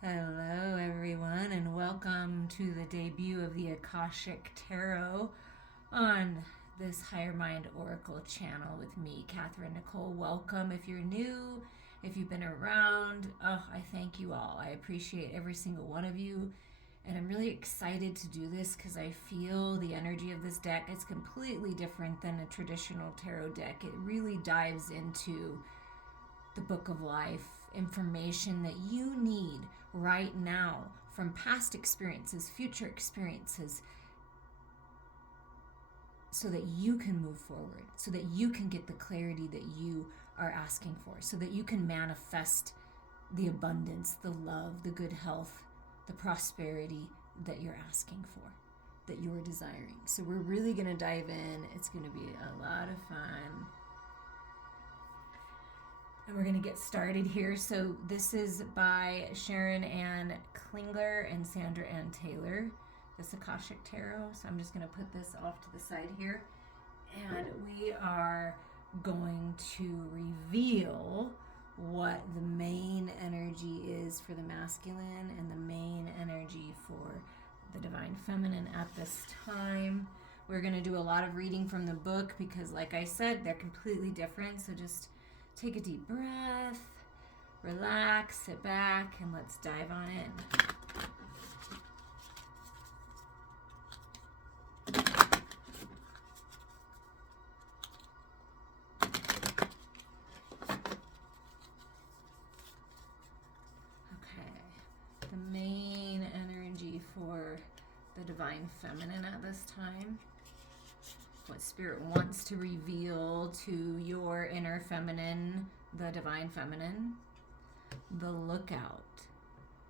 Hello, everyone, and welcome to the debut of the Akashic Tarot on this Higher Mind Oracle channel with me, Catherine Nicole. Welcome if you're new, if you've been around. Oh, I thank you all. I appreciate every single one of you, and I'm really excited to do this because I feel the energy of this deck is completely different than a traditional tarot deck. It really dives into the book of life, information that you need right now from past experiences, future experiences, so that you can move forward, so that you can get the clarity that you are asking for, so that you can manifest the abundance, the love, the good health, the prosperity that you're asking for, that you're desiring. So we're really going to dive in. It's going to be a lot of fun. And we're going to get started here. So this is by Sharon Ann Klingler and Sandra Ann Taylor, this Akashic Tarot. So I'm just going to put this off to the side here. And we are going to reveal what the main energy is for the masculine and the main energy for the divine feminine at this time. We're going to do a lot of reading from the book because, like I said, they're completely different. So just take a deep breath, relax, sit back, and let's dive on in. Okay, the main energy for the divine feminine at this time. What Spirit wants to reveal to your inner feminine, the divine feminine. The Lookout,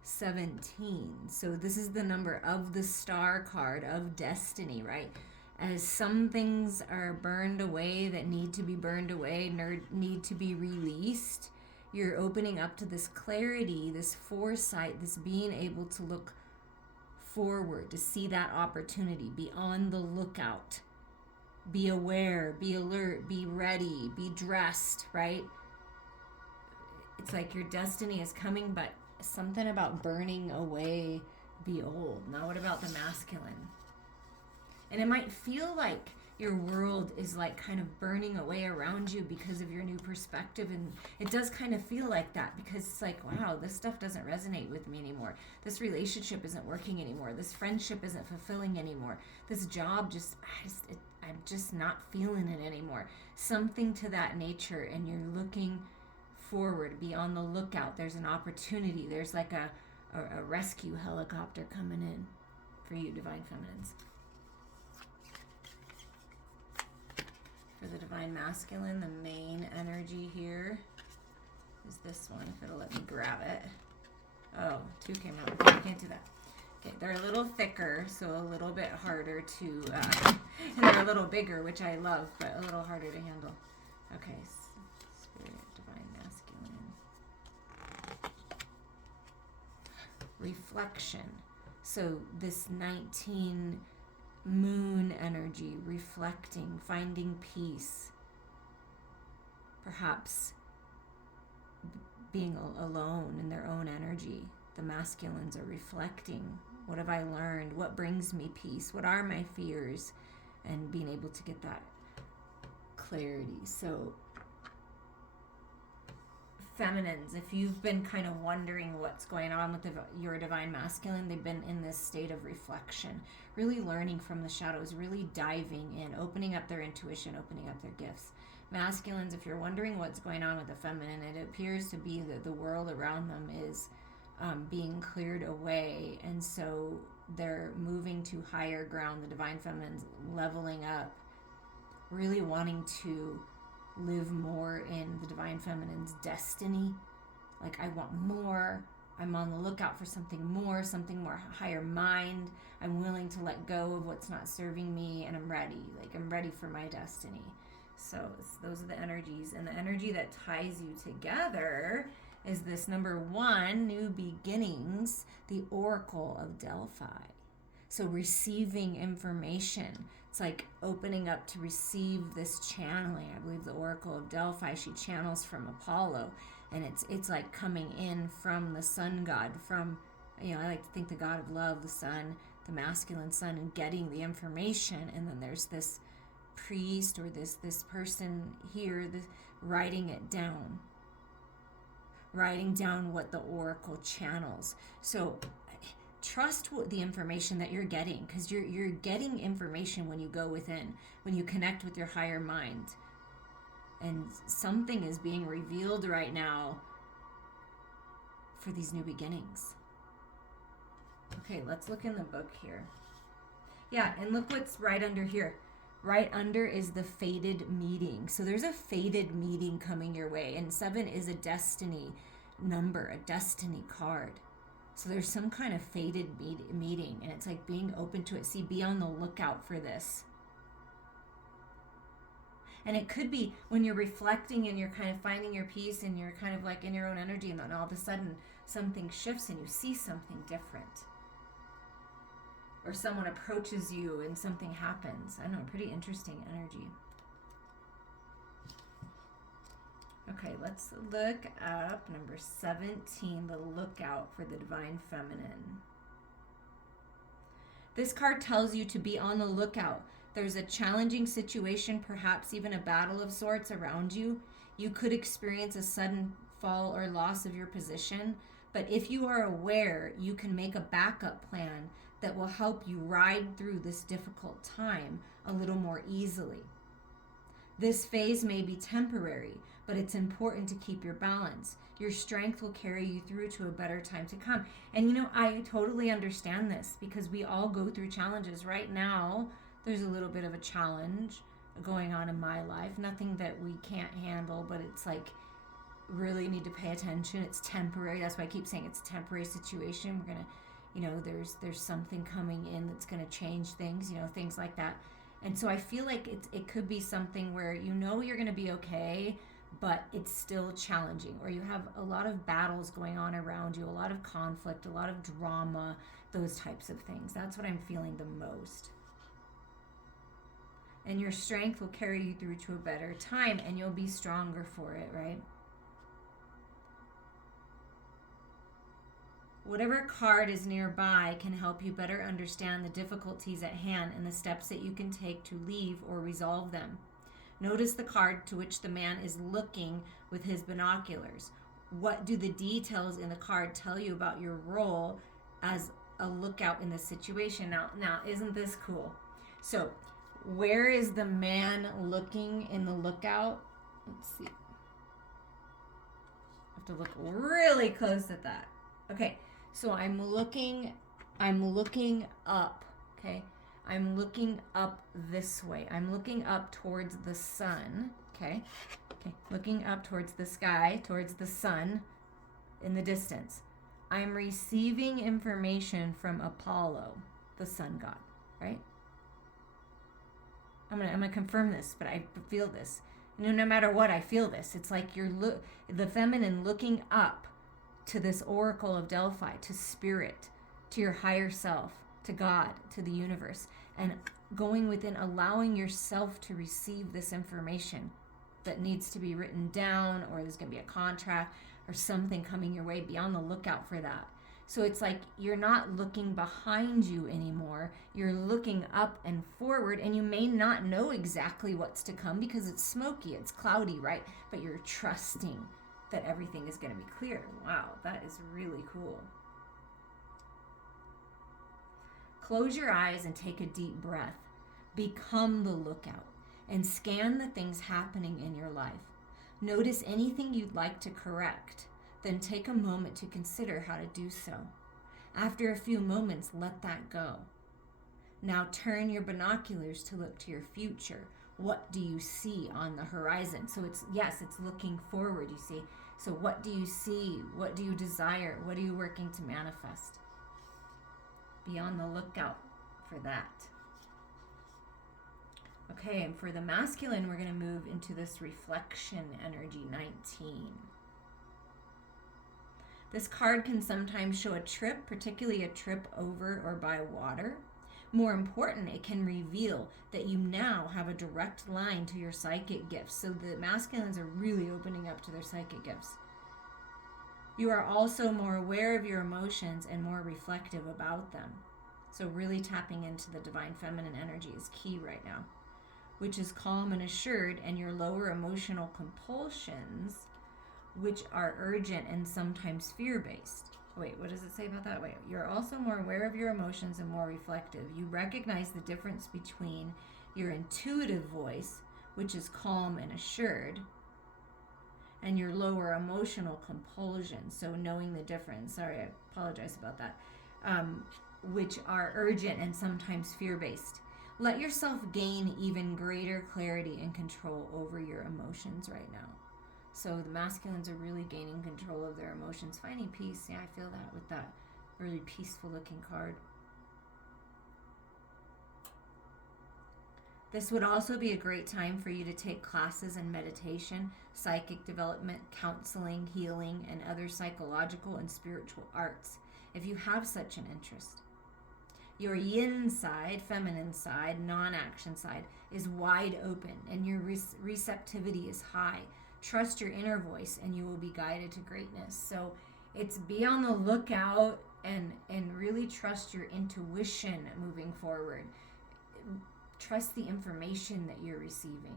17. So this is the number of the star card of destiny, right? As some things are burned away that need to be burned away, need to be released, you're opening up to this clarity, this foresight, this being able to look forward, to see that opportunity, be on the lookout. Be aware, be alert, be ready, be dressed, right? It's like your destiny is coming, but something about burning away the old. Now, what about the masculine? And it might feel like your world is like kind of burning away around you because of your new perspective. And it does kind of feel like that because it's like, wow, this stuff doesn't resonate with me anymore. This relationship isn't working anymore. This friendship isn't fulfilling anymore. This job I'm just not feeling it anymore. Something to that nature, and you're looking forward, be on the lookout. There's an opportunity. There's like a rescue helicopter coming in for you, divine feminines. For the divine masculine, the main energy here is this one, if it'll let me grab it. Oh, two came out. I can't do that. Okay, they're a little thicker, so a little bit harder to, and they're a little bigger, which I love, but a little harder to handle. Okay, Spirit, divine masculine. Reflection. So this 19 moon energy, reflecting, finding peace, perhaps being alone in their own energy. The masculines are reflecting. What have I learned? What brings me peace? What are my fears? And being able to get that clarity. So feminines, if you've been kind of wondering what's going on with your divine masculine, they've been in this state of reflection, really learning from the shadows, really diving in, opening up their intuition, opening up their gifts. Masculines, if you're wondering what's going on with the feminine, it appears to be that the world around them is being cleared away, and so they're moving to higher ground. The divine feminine's leveling up, really wanting to live more in the divine feminine's destiny. Like, I want more. I'm on the lookout for something more higher mind. I'm willing to let go of what's not serving me, and I'm ready. Like, I'm ready for my destiny. So those are the energies. And the energy that ties you together is this number 1, new beginnings, the Oracle of Delphi. So receiving information. It's like opening up to receive this channeling. I believe the Oracle of Delphi, she channels from Apollo. And it's like coming in from the sun god, from, I like to think the god of love, the sun, the masculine sun, and getting the information. And then there's this priest or this person here, writing down what the oracle channels. So trust the information that you're getting, because you're getting information when you go within, when you connect with your higher mind. And something is being revealed right now for these new beginnings. Okay, let's look in the book here. Yeah, and look what's right under here. Right under is the fated meeting. So there's a fated meeting coming your way. And 7 is a destiny number, a destiny card. So there's some kind of fated meeting. And it's like being open to it. See, be on the lookout for this. And it could be when you're reflecting and you're kind of finding your peace and you're kind of like in your own energy, and then all of a sudden something shifts and you see something different. Or someone approaches you and something happens. I don't know, pretty interesting energy. Okay, let's look up number 17, the lookout for the divine feminine. This card tells you to be on the lookout. There's a challenging situation, perhaps even a battle of sorts around you. You could experience a sudden fall or loss of your position, but if you are aware, you can make a backup plan that will help you ride through this difficult time a little more easily. This phase may be temporary, but it's important to keep your balance. Your strength will carry you through to a better time to come. And I totally understand this, because we all go through challenges. Right now, there's a little bit of a challenge going on in my life. Nothing that we can't handle, but it's like, really need to pay attention. It's temporary. That's why I keep saying it's a temporary situation. We're going to, there's something coming in that's going to change things, things like that. And so I feel like it could be something where you're going to be okay, but it's still challenging, or you have a lot of battles going on around you, a lot of conflict, a lot of drama, those types of things. That's what I'm feeling the most. And your strength will carry you through to a better time, and you'll be stronger for it, right? Whatever card is nearby can help you better understand the difficulties at hand and the steps that you can take to leave or resolve them. Notice the card to which the man is looking with his binoculars. What do the details in the card tell you about your role as a lookout in this situation? Now, isn't this cool? So, where is the man looking in the lookout? Let's see. I have to look really close at that. Okay. So I'm looking up, okay? I'm looking up this way. I'm looking up towards the sun, okay? Okay, looking up towards the sky, towards the sun in the distance. I'm receiving information from Apollo, the sun god, right? I'm gonna confirm this, but I feel this. No matter what, I feel this. It's like the feminine looking up to this oracle of Delphi, to spirit, to your higher self, to God, to the universe, and going within, allowing yourself to receive this information that needs to be written down, or there's going to be a contract or something coming your way. Be on the lookout for that. So it's like you're not looking behind you anymore. You're looking up and forward, and you may not know exactly what's to come because it's smoky, it's cloudy, right? But you're trusting that everything is going to be clear. Wow, that is really cool. Close your eyes and take a deep breath. Become the lookout and scan the things happening in your life. Notice anything you'd like to correct. Then take a moment to consider how to do so. After a few moments, let that go. Now turn your binoculars to look to your future. What do you see on the horizon? So it's looking forward, you see. So what do you see? What do you desire? What are you working to manifest? Be on the lookout for that. Okay, and for the masculine, we're going to move into this reflection energy, 19. This card can sometimes show a trip, particularly a trip over or by water. More important, it can reveal that you now have a direct line to your psychic gifts. So the masculines are really opening up to their psychic gifts. You are also more aware of your emotions and more reflective about them. So really tapping into the divine feminine energy is key right now, which is calm and assured, and your lower emotional compulsions, which are urgent and sometimes fear-based. Wait, what does it say about that? Wait, you're also more aware of your emotions and more reflective. You recognize the difference between your intuitive voice, which is calm and assured, and your lower emotional compulsion. So knowing the difference, sorry, I apologize about that, which are urgent and sometimes fear-based. Let yourself gain even greater clarity and control over your emotions right now. So the masculines are really gaining control of their emotions, finding peace. Yeah, I feel that with that really peaceful looking card. This would also be a great time for you to take classes in meditation, psychic development, counseling, healing, and other psychological and spiritual arts, if you have such an interest. Your yin side, feminine side, non-action side, is wide open, and your receptivity is high. Trust your inner voice, and you will be guided to greatness. So it's be on the lookout and really trust your intuition moving forward. Trust the information that you're receiving.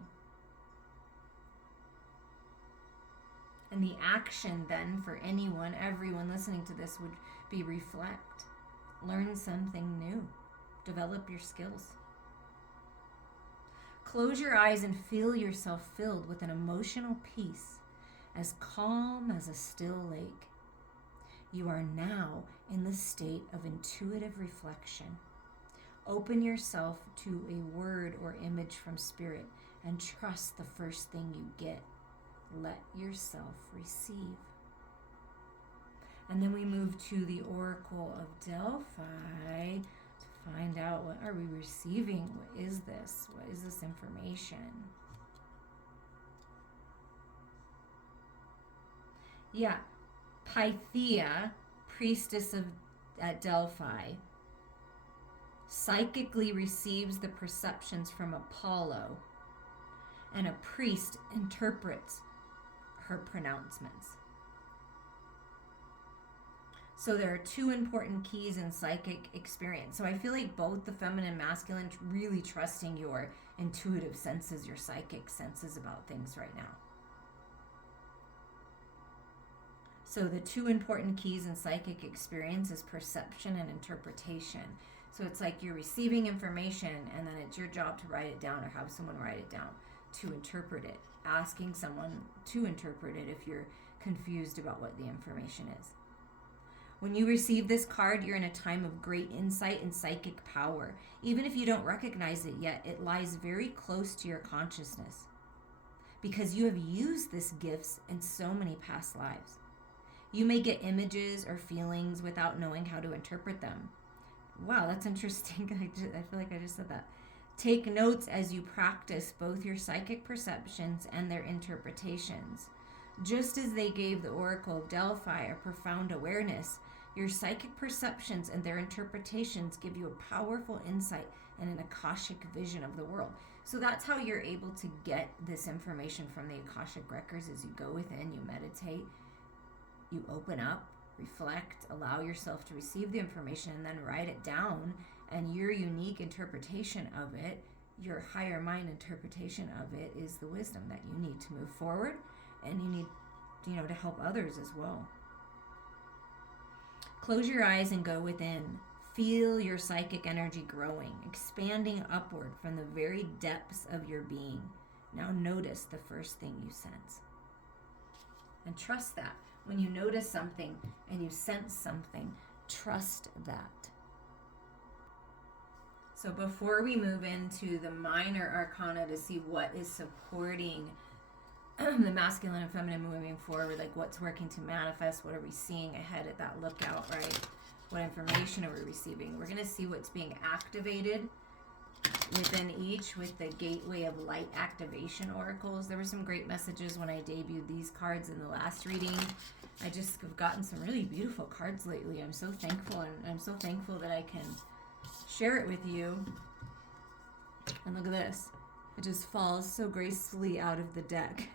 And the action then for anyone, everyone listening to this would be reflect. Learn something new. Develop your skills. Close your eyes and feel yourself filled with an emotional peace, as calm as a still lake. You are now in the state of intuitive reflection. Open yourself to a word or image from spirit and trust the first thing you get. Let yourself receive. And then we move to the Oracle of Delphi to find out, what are we receiving? What is this? What is this information? Yeah, Pythia, priestess of at Delphi, psychically receives the perceptions from Apollo, and a priest interprets her pronouncements. So there are two important keys in psychic experience. So I feel like both the feminine and masculine really trusting your intuitive senses, your psychic senses about things right now. So the two important keys in psychic experience is perception and interpretation. So it's like you're receiving information, and then it's your job to write it down or have someone write it down to interpret it. Asking someone to interpret it if you're confused about what the information is. When you receive this card, you're in a time of great insight and psychic power. Even if you don't recognize it yet, it lies very close to your consciousness because you have used this gifts in so many past lives. You may get images or feelings without knowing how to interpret them. Wow, that's interesting. I feel like I just said that. Take notes as you practice both your psychic perceptions and their interpretations. Just as they gave the Oracle of Delphi a profound awareness, your psychic perceptions and their interpretations give you a powerful insight and an Akashic vision of the world. So that's how you're able to get this information from the Akashic records. As you go within, you meditate, you open up, reflect, allow yourself to receive the information, and then write it down. And your unique interpretation of it, your higher mind interpretation of it, is the wisdom that you need to move forward, and you need, to help others as well. Close your eyes and go within. Feel your psychic energy growing, expanding upward from the very depths of your being. Now notice the first thing you sense. And trust that. When you notice something and you sense something, trust that. So before we move into the minor arcana to see what is supporting the masculine and feminine moving forward, like what's working to manifest, what are we seeing ahead at that lookout, right? What information are we receiving? We're going to see what's being activated within each with the Gateway of Light activation oracles. There were some great messages when I debuted these cards in the last reading. I just have gotten some really beautiful cards lately. I'm so thankful, and I'm so thankful that I can share it with you. And look at this. It just falls so gracefully out of the deck.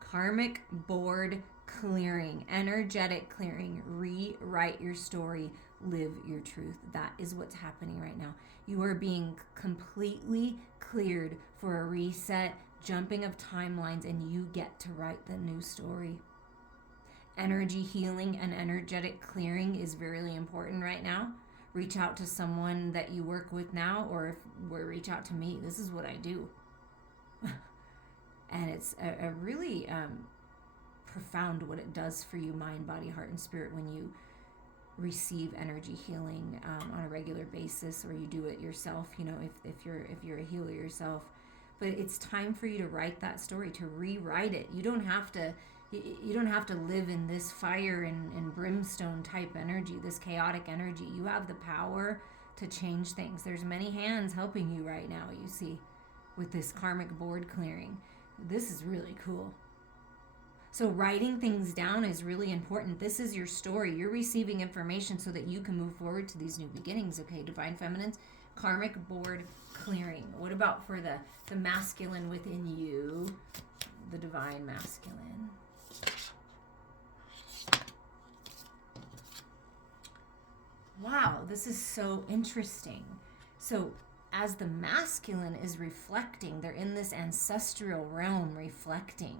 Karmic board clearing, energetic clearing. Rewrite your story, live your truth. That is what's happening right now. You are being completely cleared for a reset, jumping of timelines, and you get to write the new story. Energy healing and energetic clearing is very important right now. Reach out to someone that you work with now, or reach out to me. This is what I do. And it's a really profound what it does for you, mind, body, heart, and spirit, when you receive energy healing on a regular basis, or you do it yourself, if you're a healer yourself. But it's time for you to write that story, to rewrite it. You don't have to live in this fire and brimstone type energy, this chaotic energy. You have the power to change things. There's many hands helping you right now, you see, with this karmic board clearing. This is really cool. So writing things down is really important. This is your story. You're receiving information so that you can move forward to these new beginnings. Okay, Divine Feminines, karmic board clearing. What about for the masculine within you, the Divine Masculine? Wow, this is so interesting. So as the masculine is reflecting, they're in this ancestral realm reflecting.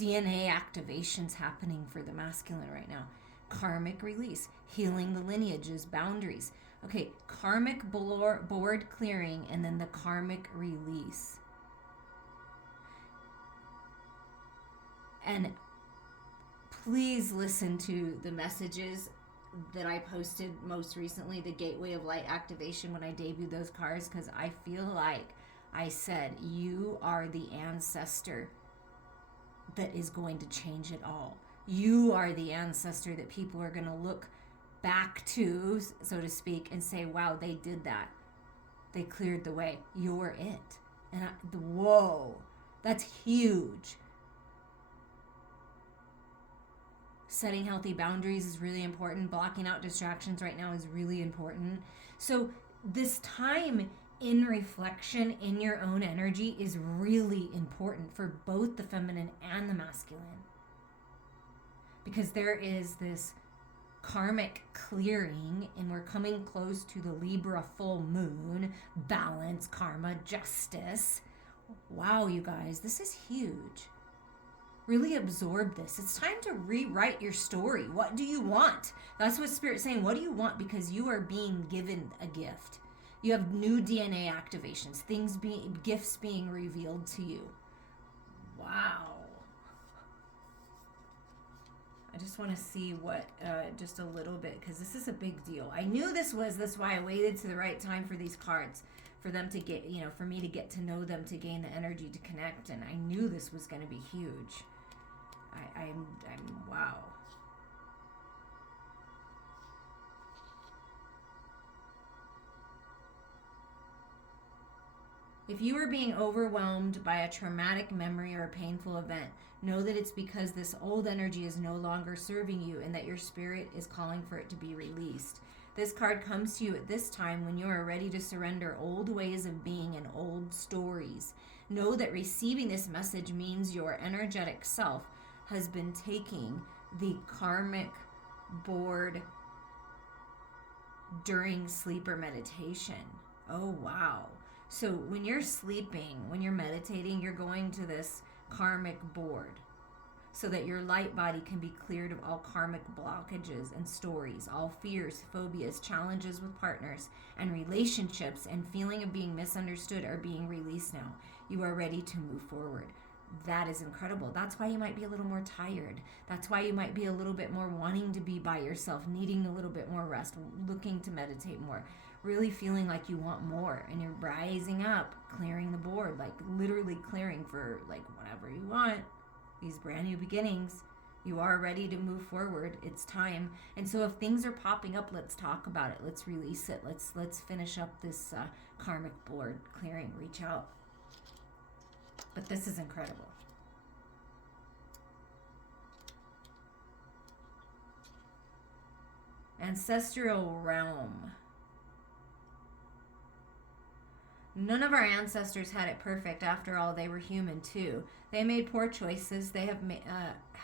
DNA activations happening for the masculine right now. Karmic release, healing the lineages, boundaries. Okay, karmic board clearing, and then the karmic release. And please listen to the messages that I posted most recently, the Gateway of Light activation, when I debuted those cards, because I feel like I said, you are the ancestor that is going to change it all. You are the ancestor that people are going to look back to, so to speak, and say, wow, they did that. They cleared the way. You're it. And whoa, that's huge. Setting healthy boundaries is really important. Blocking out distractions right now is really important. So this time in reflection in your own energy is really important for both the feminine and the masculine. Because there is this karmic clearing, and we're coming close to the Libra full moon, balance, karma, justice. Wow, you guys, this is huge. Really absorb this. It's time to rewrite your story. What do you want? That's what Spirit's saying. What do you want? Because you are being given a gift. You have new DNA activations, gifts being revealed to you. Wow. I just want to see what, just a little bit, because this is a big deal. I knew this was, that's why I waited to the right time for these cards, for them to get, for me to get to know them, to gain the energy to connect, and I knew this was going to be huge. I'm wow. If you are being overwhelmed by a traumatic memory or a painful event, know that it's because this old energy is no longer serving you, and that your spirit is calling for it to be released. This card comes to you at this time when you are ready to surrender old ways of being and old stories. Know that receiving this message means your energetic self has been taking the karmic board during sleep or meditation. Oh, wow. So when you're sleeping, when you're meditating, you're going to this karmic board so that your light body can be cleared of all karmic blockages and stories, all fears, phobias, challenges with partners and relationships, and feeling of being misunderstood are being released now. You are ready to move forward. That is incredible. That's why you might be a little more tired. That's why you might be a little bit more wanting to be by yourself, needing a little bit more rest, looking to meditate more, really feeling like you want more, and you're rising up, clearing the board, like literally clearing for like whatever you want, these brand new beginnings. You are ready to move forward. It's time. And so if things are popping up, let's talk about it. Let's release it. Let's finish up this karmic board clearing. Reach out. But this is incredible. Ancestral realm. None of our ancestors had it perfect. After all, they were human too. They made poor choices. They have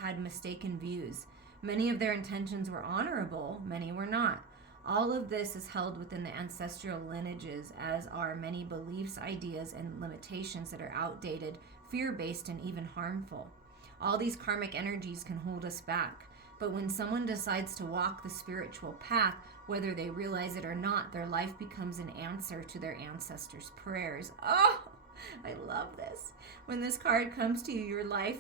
had mistaken views. Many of their intentions were honorable, many were not. All of this is held within the ancestral lineages, as are many beliefs, ideas, and limitations that are outdated, fear-based, and even harmful. All these karmic energies can hold us back. But when someone decides to walk the spiritual path, whether they realize it or not, their life becomes an answer to their ancestors' prayers. Oh, I love this. When this card comes to you, your life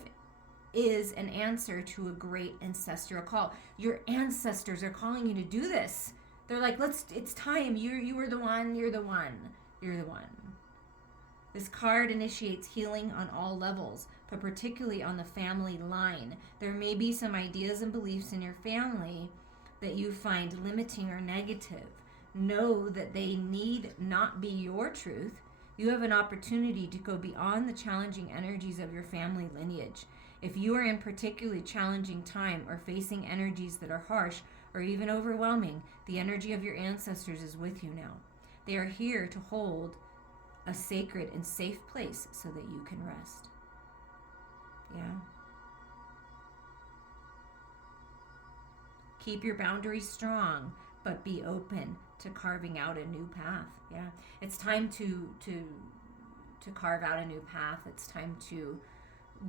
is an answer to a great ancestral call. Your ancestors are calling you to do this. They're like, it's time. You are the one, you're the one, you're the one. This card initiates healing on all levels, but particularly on the family line. There may be some ideas and beliefs in your family that you find limiting or negative. Know that they need not be your truth. You have an opportunity to go beyond the challenging energies of your family lineage. If you are in particularly challenging time or facing energies that are harsh or even overwhelming, the energy of your ancestors is with you now. They are here to hold a sacred and safe place so that you can rest. Yeah. Keep your boundaries strong, but be open to carving out a new path. Yeah. It's time to carve out a new path. It's time to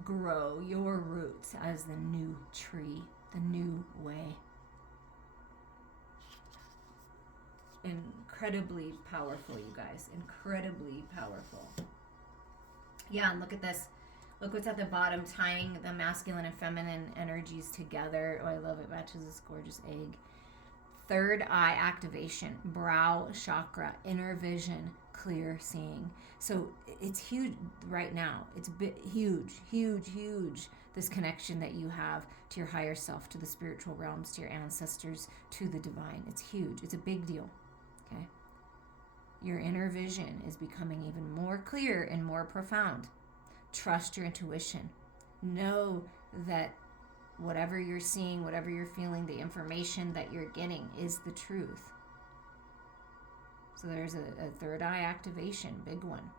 grow your roots as the new tree, the new way. Incredibly powerful, you guys. Incredibly powerful. Yeah, and look at this. Look what's at the bottom, tying the masculine and feminine energies together. Oh, I love it. Matches this gorgeous egg. Third eye activation, brow chakra, inner vision, clear seeing. So it's huge right now. It's huge, huge, huge. This connection that you have to your higher self, to the spiritual realms, to your ancestors, to the divine. It's huge. It's a big deal. Okay. Your inner vision is becoming even more clear and more profound. Trust your intuition. Know that whatever you're seeing, whatever you're feeling, the information that you're getting is the truth. So there's a third eye activation, big one.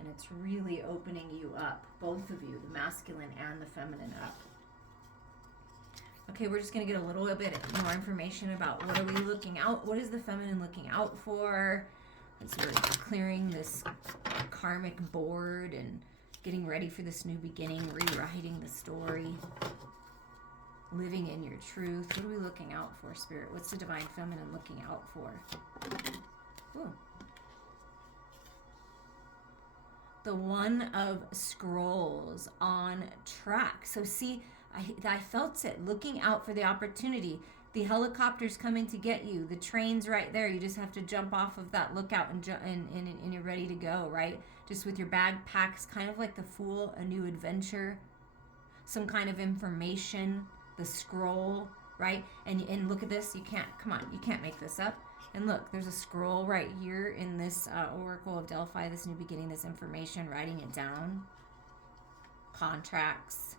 And it's really opening you up, both of you, the masculine and the feminine up. Okay, we're just going to get a little bit more information about what are we looking out, what is the feminine looking out for, as we're clearing this karmic board and getting ready for this new beginning, rewriting the story, living in your truth. What are we looking out for, Spirit? What's the divine feminine looking out for? Ooh. The One of Scrolls, on track. So see, I felt it, looking out for the opportunity. The helicopter's coming to get you. The train's right there. You just have to jump off of that lookout and you're ready to go, right? Just with your bag packed, kind of like the Fool, a new adventure, some kind of information, the scroll, right? And look at this. You can't make this up. And look, there's a scroll right here in this Oracle of Delphi, this new beginning, this information, writing it down. Contracts.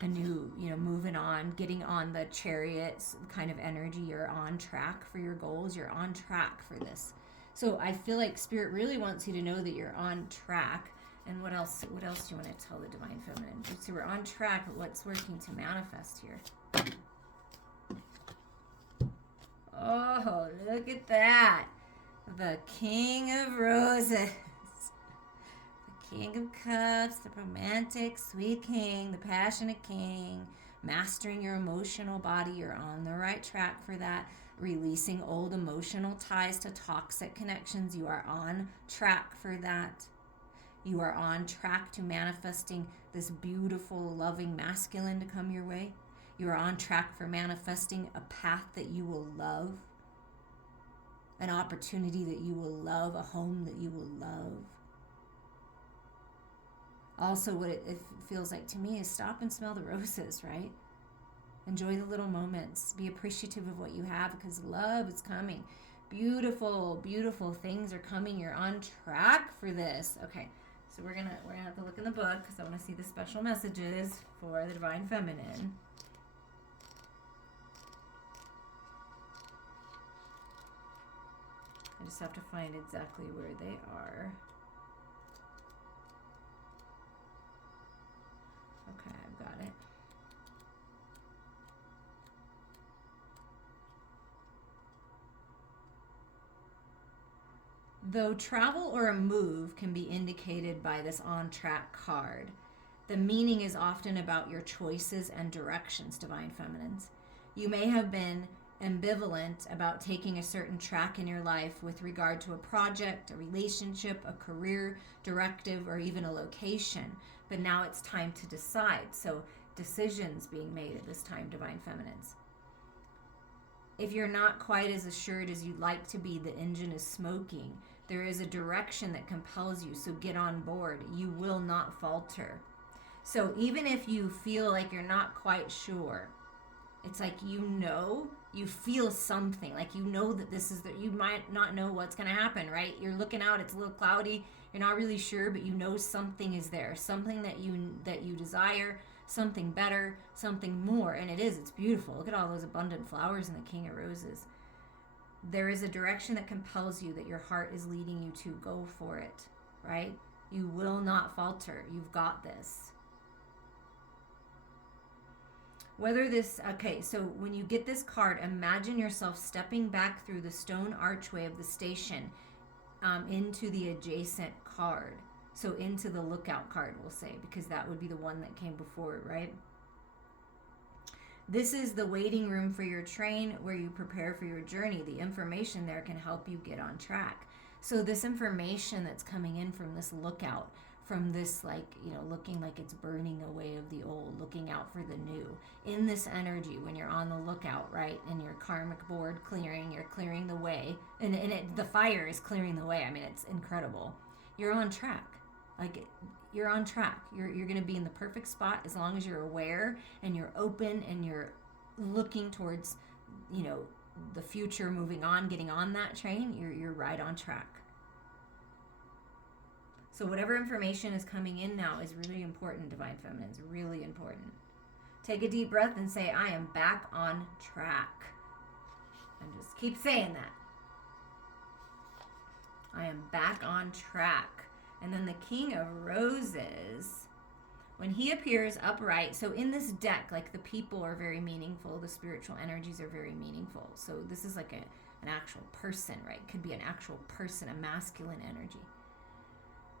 A new, moving on, getting on the Chariots kind of energy. You're on track for your goals. You're on track for this. So I feel like Spirit really wants you to know that you're on track. And what else do you want to tell the Divine Feminine? So we're on track. What's working to manifest here? Oh, look at that. The King of Roses. King of Cups, the romantic, sweet king, the passionate king, mastering your emotional body. You're on the right track for that. Releasing old emotional ties to toxic connections. You are on track for that. You are on track to manifesting this beautiful, loving masculine to come your way. You are on track for manifesting a path that you will love, an opportunity that you will love, a home that you will love. Also, what it feels like to me is stop and smell the roses, right? Enjoy the little moments. Be appreciative of what you have, because love is coming. Beautiful, beautiful things are coming. You're on track for this. Okay, so we're gonna have to look in the book because I want to see the special messages for the Divine Feminine. I just have to find exactly where they are. Okay, I've got Though travel or a move can be indicated by this on track card, the meaning is often about your choices and directions, Divine Feminines. You may have been ambivalent about taking a certain track in your life with regard to a project, a relationship, a career directive, or even a location. But now it's time to decide. So decisions being made at this time, Divine Feminines. If you're not quite as assured as you'd like to be, the engine is smoking. There is a direction that compels you, so get on board. You will not falter. So even if you feel like you're not quite sure, it's like you feel something, like that this is you might not know what's going to happen, right? You're looking out, it's a little cloudy, you're not really sure, but you know something is there, something that you desire, something better, something more, and it's beautiful. Look at all those abundant flowers in the King of Roses. There is a direction that compels you, that your heart is leading you to. Go for it, right? You will not falter. You've got this. So when you get this card, imagine yourself stepping back through the stone archway of the station into the adjacent card. So into the lookout card, we'll say, because that would be the one that came before, right? This is the waiting room for your train where you prepare for your journey. The information there can help you get on track. So this information that's coming in from this lookout, from this, looking like it's burning away of the old, looking out for the new. In this energy, when you're on the lookout, right, and your karmic board clearing, you're clearing the way, and the fire is clearing the way. I mean, it's incredible. You're on track. You're on track. You're going to be in the perfect spot as long as you're aware and you're open and you're looking towards, the future, moving on, getting on that train. You're right on track. So whatever information is coming in now is really important, Divine Feminines, really important. Take a deep breath and say, I am back on track. And just keep saying that. I am back on track. And then the King of Roses, when he appears upright, so in this deck, the people are very meaningful, the spiritual energies are very meaningful. So this is like an actual person, right? Could be an actual person, a masculine energy.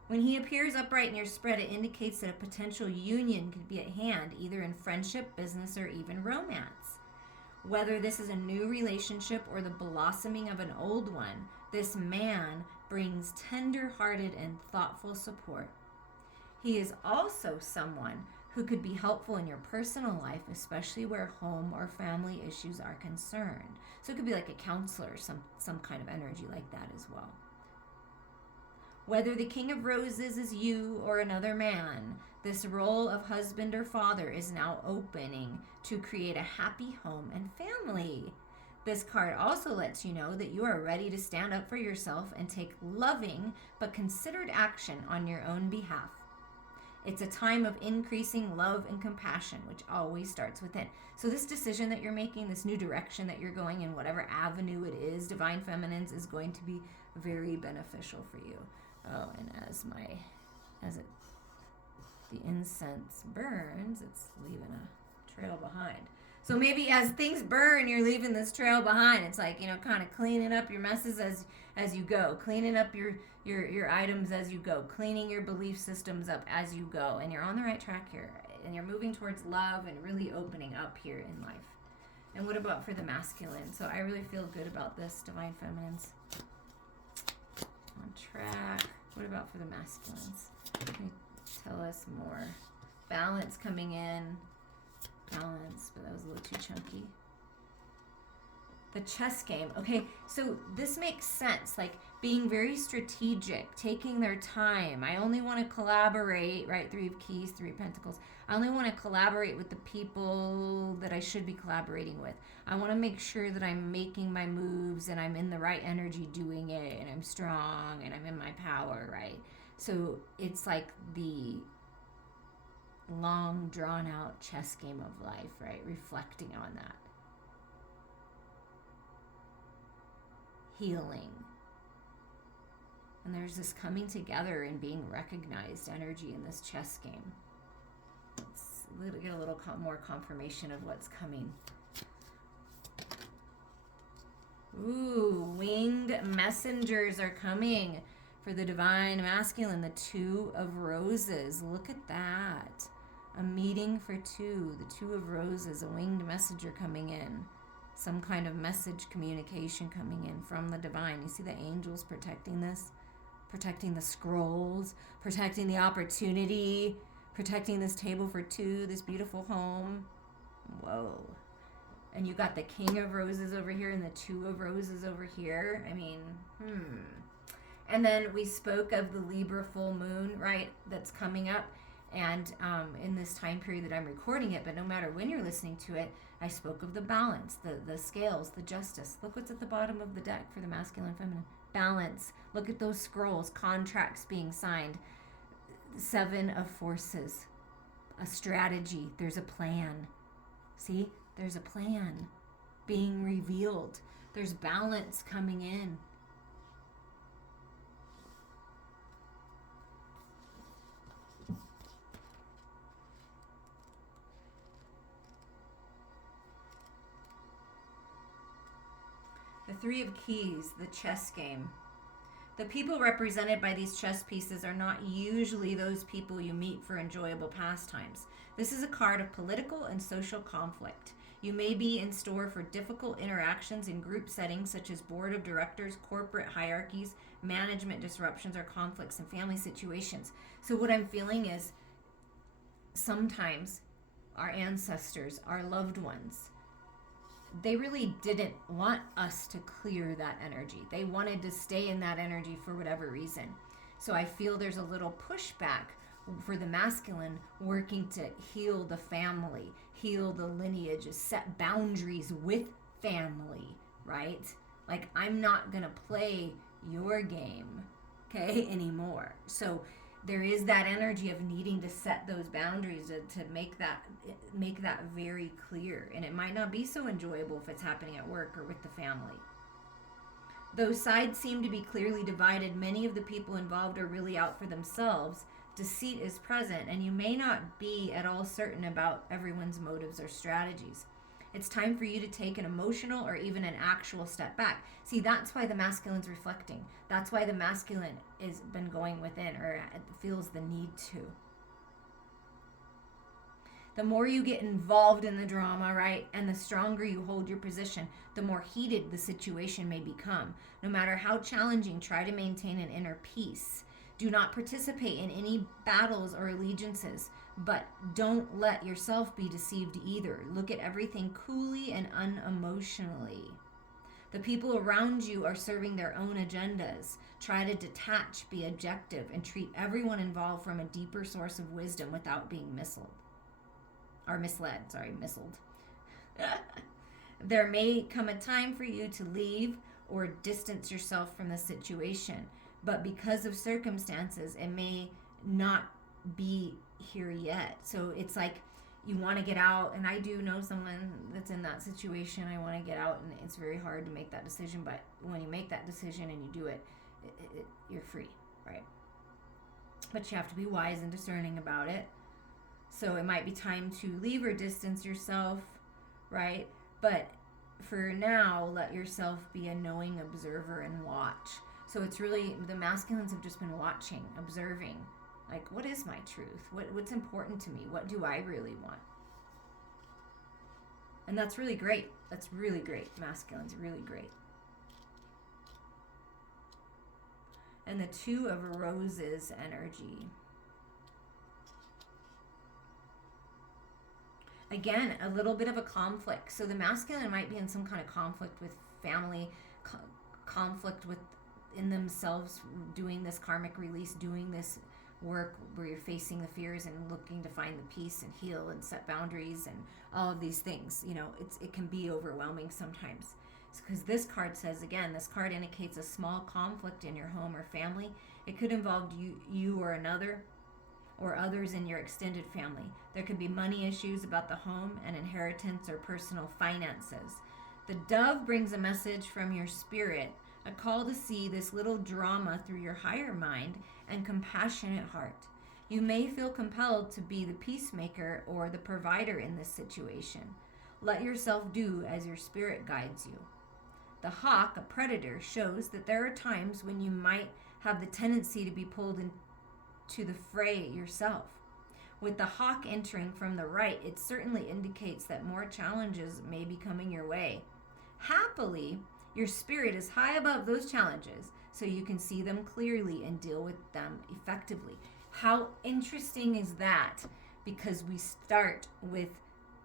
When he appears upright in your spread, it indicates that a potential union could be at hand, either in friendship, business, or even romance. Whether this is a new relationship or the blossoming of an old one, this man brings tender-hearted and thoughtful support. He is also someone who could be helpful in your personal life, especially where home or family issues are concerned. So it could be like a counselor, some kind of energy like that as well. Whether the King of Roses is you or another man, this role of husband or father is now opening to create a happy home and family. This card also lets you know that you are ready to stand up for yourself and take loving but considered action on your own behalf. It's a time of increasing love and compassion, which always starts within. So this decision that you're making, this new direction that you're going in, whatever avenue it is, Divine Feminines, is going to be very beneficial for you. Oh, and the incense burns, it's leaving a trail behind. So maybe as things burn, you're leaving this trail behind. It's like, kind of cleaning up your messes as you go, cleaning up your items as you go, cleaning your belief systems up as you go. And you're on the right track here. And you're moving towards love and really opening up here in life. And what about for the masculine? So I really feel good about this, Divine Feminines. On track. What about for the masculines? Can you tell us more? Balance coming in. Balance, but that was a little too chunky. The chess game. Okay, so this makes sense. Being very strategic, taking their time. I only want to collaborate, right? 3 of Keys, 3 of Pentacles. I only want to collaborate with the people that I should be collaborating with. I want to make sure that I'm making my moves and I'm in the right energy doing it and I'm strong and I'm in my power, right? So it's like the long, drawn-out chess game of life, right? Reflecting on that. Healing. And there's this coming together and being recognized energy in this chess game. Let's get a little more confirmation of what's coming. Ooh, winged messengers are coming for the divine masculine. The Two of Roses. Look at that. A meeting for two. The Two of Roses. A winged messenger coming in. Some kind of message communication coming in from the divine. You see the angels protecting this? Protecting the scrolls. Protecting the opportunity. Protecting this table for two. This beautiful home. Whoa. And you got the King of Roses over here and the Two of Roses over here. I mean, And then we spoke of the Libra full moon, right, that's coming up. And in this time period that I'm recording it, but no matter when you're listening to it, I spoke of the balance, the scales, the justice. Look what's at the bottom of the deck for the masculine and feminine. Balance. Look at those scrolls, contracts being signed. Seven of Forces. A strategy. There's a plan. See? There's a plan being revealed. There's balance coming in. The Three of Keys, the chess game. The people represented by these chess pieces are not usually those people you meet for enjoyable pastimes. This is a card of political and social conflict. You may be in store for difficult interactions in group settings such as board of directors, corporate hierarchies, management disruptions, or conflicts in family situations. So what I'm feeling is sometimes our ancestors, our loved ones, they really didn't want us to clear that energy. They wanted to stay in that energy for whatever reason. So I feel there's a little pushback for the masculine working to heal the family, heal the lineage, set boundaries with family, right? Like, I'm not going to play your game, okay, anymore. So there is that energy of needing to set those boundaries to make that very clear. And it might not be so enjoyable if it's happening at work or with the family. Though sides seem to be clearly divided, many of the people involved are really out for themselves. Deceit is present, and you may not be at all certain about everyone's motives or strategies. It's time for you to take an emotional or even an actual step back. See, that's why the masculine's reflecting. That's why the masculine has been going within, or feels the need to. The more you get involved in the drama, right, and the stronger you hold your position, the more heated the situation may become. No matter how challenging, try to maintain an inner peace. Do not participate in any battles or allegiances, but don't let yourself be deceived either. Look at everything coolly and unemotionally. The people around you are serving their own agendas. Try to detach, be objective, and treat everyone involved from a deeper source of wisdom without being missled. There may come a time for you to leave or distance yourself from the situation, but because of circumstances, it may not be here yet. So it's like you want to get out, and I do know someone that's in that situation. I want to get out, and it's very hard to make that decision, but when you make that decision and you do it, you're free, right? But you have to be wise and discerning about it. So it might be time to leave or distance yourself, right? But for now, let yourself be a knowing observer and watch. So it's really, the masculines have just been watching, observing. Like, what is my truth? What's important to me? What do I really want? And that's really great. That's really great. Masculines, really great. And the Two of Roses energy. Again, a little bit of a conflict. So the masculine might be in some kind of conflict with family, conflict with in themselves, doing this karmic release, doing this work where you're facing the fears and looking to find the peace and heal and set boundaries and all of these things. You know, it can be overwhelming sometimes. Because this card says, again, this card indicates a small conflict in your home or family. It could involve you or another, or others in your extended family. There could be money issues about the home and inheritance or personal finances. The dove brings a message from your spirit, a call to see this little drama through your higher mind and compassionate heart. You may feel compelled to be the peacemaker or the provider in this situation. Let yourself do as your spirit guides you. The hawk, a predator, shows that there are times when you might have the tendency to be pulled into the fray yourself. With the hawk entering from the right, it certainly indicates that more challenges may be coming your way. Happily, your spirit is high above those challenges, so you can see them clearly and deal with them effectively. How interesting is that? Because we start with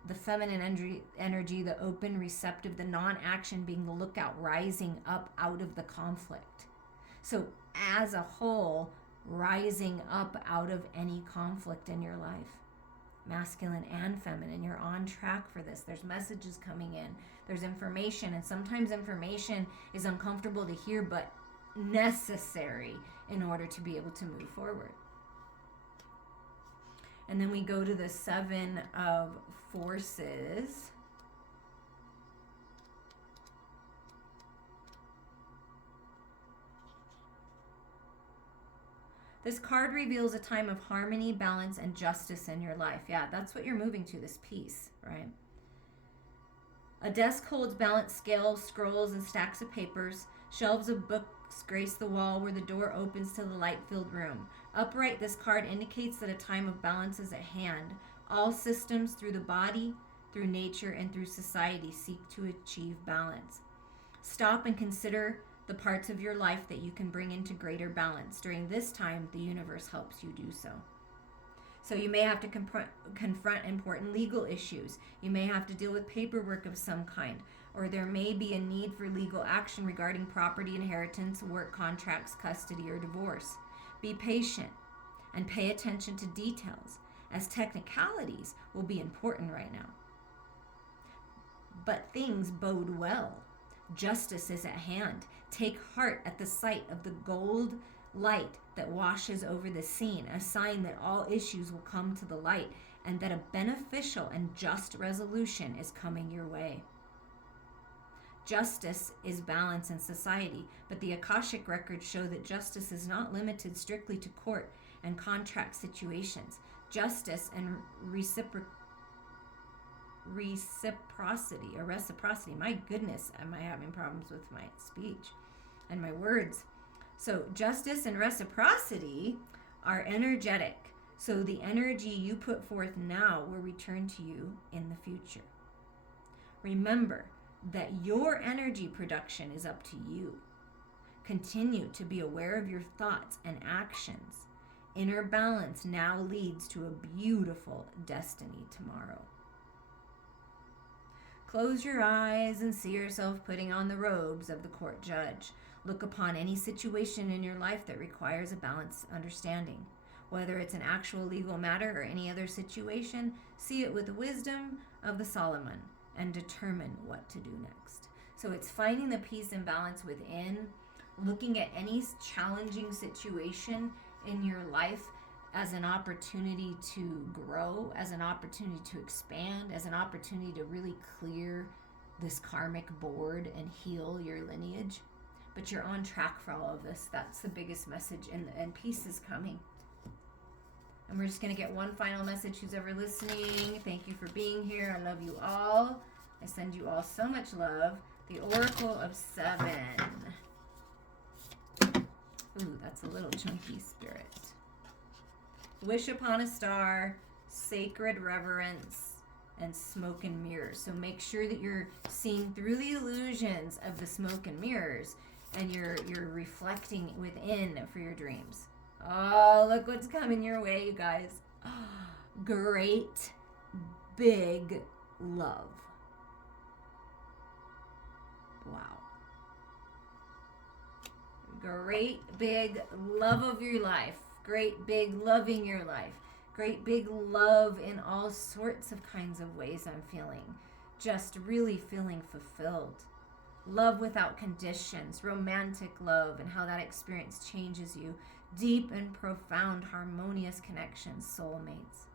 the feminine energy, the open, receptive, the non-action being the lookout, rising up out of the conflict. So as a whole, rising up out of any conflict in your life, masculine and feminine, you're on track for this. There's messages coming in, there's information, and sometimes information is uncomfortable to hear, but necessary in order to be able to move forward. And then we go to the Seven of Forces. This card reveals a time of harmony, balance, and justice in your life. Yeah, that's what you're moving to, this peace, right? A desk holds balanced scales, scrolls, and stacks of papers. Shelves of books grace the wall where the door opens to the light-filled room. Upright, this card indicates that a time of balance is at hand. All systems through the body, through nature, and through society seek to achieve balance. Stop and consider the parts of your life that you can bring into greater balance. During this time, the universe helps you do so. So you may have to confront important legal issues. You may have to deal with paperwork of some kind, or there may be a need for legal action regarding property inheritance, work contracts, custody, or divorce. Be patient and pay attention to details, as technicalities will be important right now. But things bode well. Justice is at hand. Take heart at the sight of the gold light that washes over the scene, a sign that all issues will come to the light and that a beneficial and just resolution is coming your way. Justice is balance in society, but the Akashic records show that justice is not limited strictly to court and contract situations. Justice and reciprocity, my goodness, am I having problems with my speech and my words? So justice and reciprocity are energetic. So the energy you put forth now will return to you in the future. Remember that your energy production is up to you. Continue to be aware of your thoughts and actions. Inner balance now leads to a beautiful destiny tomorrow. Close your eyes and see yourself putting on the robes of the court judge. Look upon any situation in your life that requires a balanced understanding. Whether it's an actual legal matter or any other situation, see it with the wisdom of the Solomon and determine what to do next. So it's finding the peace and balance within, looking at any challenging situation in your life as an opportunity to grow, as an opportunity to expand, as an opportunity to really clear this karmic board and heal your lineage. But you're on track for all of this. That's the biggest message, and peace is coming. And we're just going to get one final message. Who's ever listening, thank you for being here. I love you all. I send you all so much love. The Oracle of Seven. Ooh, that's a little chunky, Spirit. Wish upon a star, sacred reverence, and smoke and mirrors. So make sure that you're seeing through the illusions of the smoke and mirrors, and you're reflecting within for your dreams. Oh, look what's coming your way, you guys. Great big love. Wow. Great big love of your life. Great big loving your life. Great big love in all sorts of kinds of ways I'm feeling. Just really feeling fulfilled. Love without conditions. Romantic love and how that experience changes you. Deep and profound harmonious connections. Soulmates.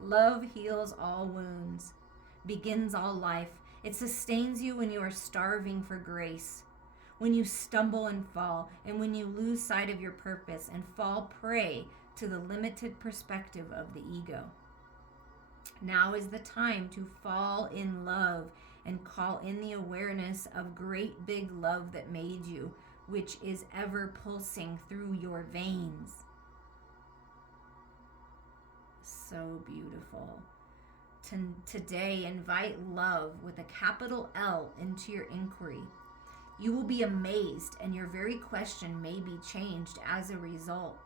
Love heals all wounds. Begins all life. It sustains you when you are starving for grace. When you stumble and fall, and when you lose sight of your purpose and fall prey to the limited perspective of the ego. Now is the time to fall in love and call in the awareness of great big love that made you, which is ever pulsing through your veins. So beautiful. Today, invite love with a capital L into your inquiry. You will be amazed, and your very question may be changed as a result.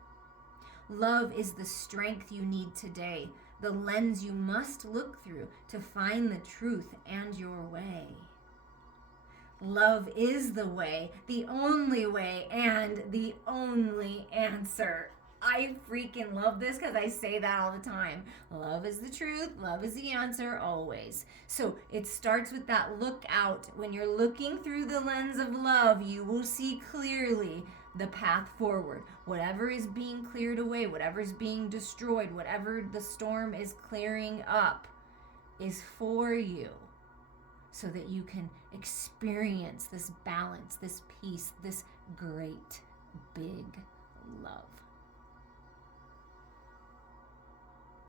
Love is the strength you need today, the lens you must look through to find the truth and your way. Love is the way, the only way, and the only answer. I freaking love this because I say that all the time. Love is the truth. Love is the answer always. So it starts with that look out. When you're looking through the lens of love, you will see clearly the path forward. Whatever is being cleared away, whatever is being destroyed, whatever the storm is clearing up is for you, so that you can experience this balance, this peace, this great big love.